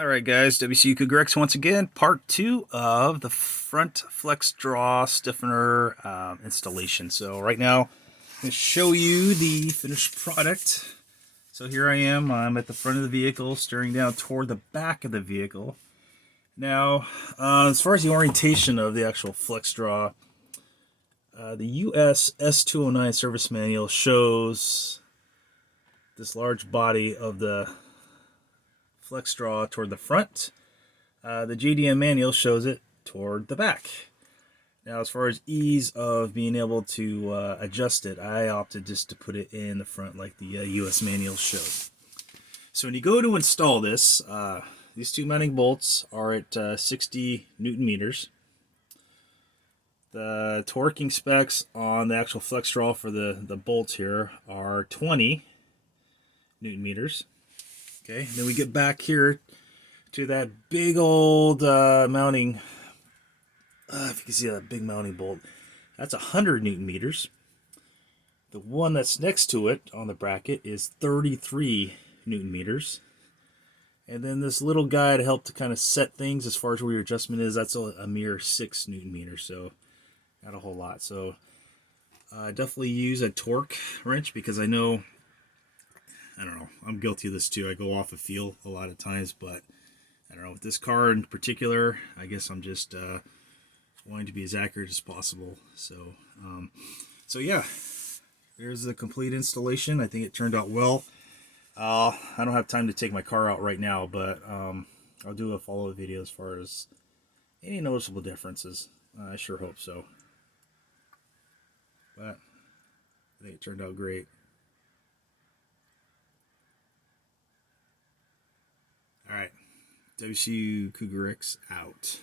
Alright guys, WCU Cougar X once again, part 2 of the front flex draw stiffener installation. So right now, I'm going to show you the finished product. So here I am, I'm at the front of the vehicle, staring down toward the back of the vehicle. Now, as far as the orientation of the actual flex draw, the US S209 service manual shows this large body of the flex draw toward the front. The JDM manual shows it toward the back. Now, as far as ease of being able to adjust it, I opted just to put it in the front like the US manual showed. So when you go to install this, these two mounting bolts are at 60 Newton meters. The torquing specs on the actual flex draw for the bolts here are 20 Newton meters. Okay, then we get back here to that big old mounting, if you can see that big mounting bolt, that's 100 Newton meters. The one that's next to it on the bracket is 33 Newton meters. And then this little guy to help to kind of set things as far as where your adjustment is, that's a mere 6 Newton meters, so not a whole lot. So definitely use a torque wrench because I don't know, I'm guilty of this too. I go off a feel a lot of times, but I don't know, with this car in particular, I guess I'm just wanting to be as accurate as possible. So, yeah, there's the complete installation. I think it turned out well. I don't have time to take my car out right now, but I'll do a follow-up video as far as any noticeable differences. I sure hope so. But I think it turned out great. All right. WCU Cougar X out.